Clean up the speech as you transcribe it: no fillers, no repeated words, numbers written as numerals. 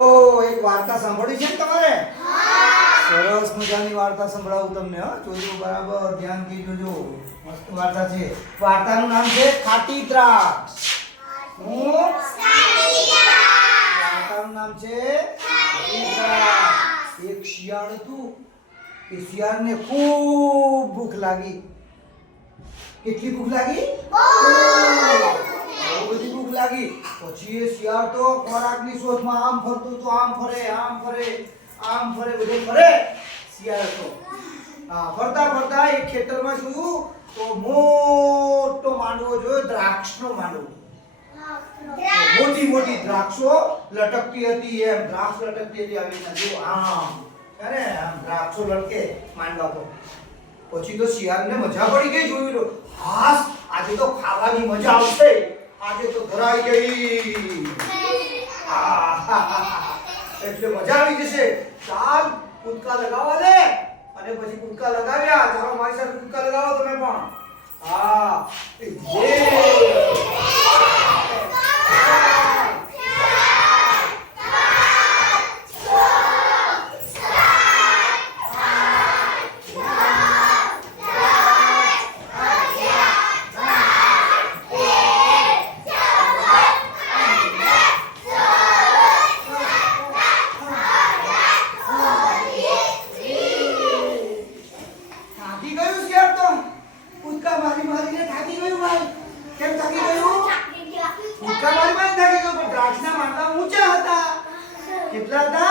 ઓ એક વાર્તા સાંભળી છે તમારે? હા. સરસ મજાની વાર્તા સંભળાવું તમને હો. જોજો બરાબર ધ્યાનથી જોજો. મસ્ત વાર્તા છે. વાર્તાનું નામ છે ખાટી દ્રાક્ષ. હું વાર્તાનું નામ છે ખાટી દ્રાક્ષ. એક શિયાળ હતું. એ શિયાળને ખૂબ ભૂખ લાગી. કેટલી ભૂખ લાગી? બહુ બધી ભૂખ લાગી. પછી એ શિયાળ તો ખોરાકની શોધમાં આમ ફરતું તો આમ ફરે બધે ફરે શિયાળ તો. ફરતા ફરતા એક ખેતરમાં જોયું તો મોટો માંડવો જોયો, દ્રાક્ષનો માંડવો. મોટી મોટી દ્રાક્ષો લટકતી હતી. એમ દ્રાક્ષ લટકતી હતી આવી રીતના જો આમ દ્રાક્ષો લટકે માંડવા પર. પછી તો શિયાળને મજા પડી ગઈ. જોયું હાસ આજે તો ખાવાની મજા આવશે, આજે તો ધરાઈ ગઈ. એટલે મજા આવી જશે. ચાલ કૂદકા લગાવવા દે. અને પછી કૂદકા લગાવ્યા. ચાલો મારી સાથે કૂદકા લગાવો તમે પણ. હા કેટલા હતા?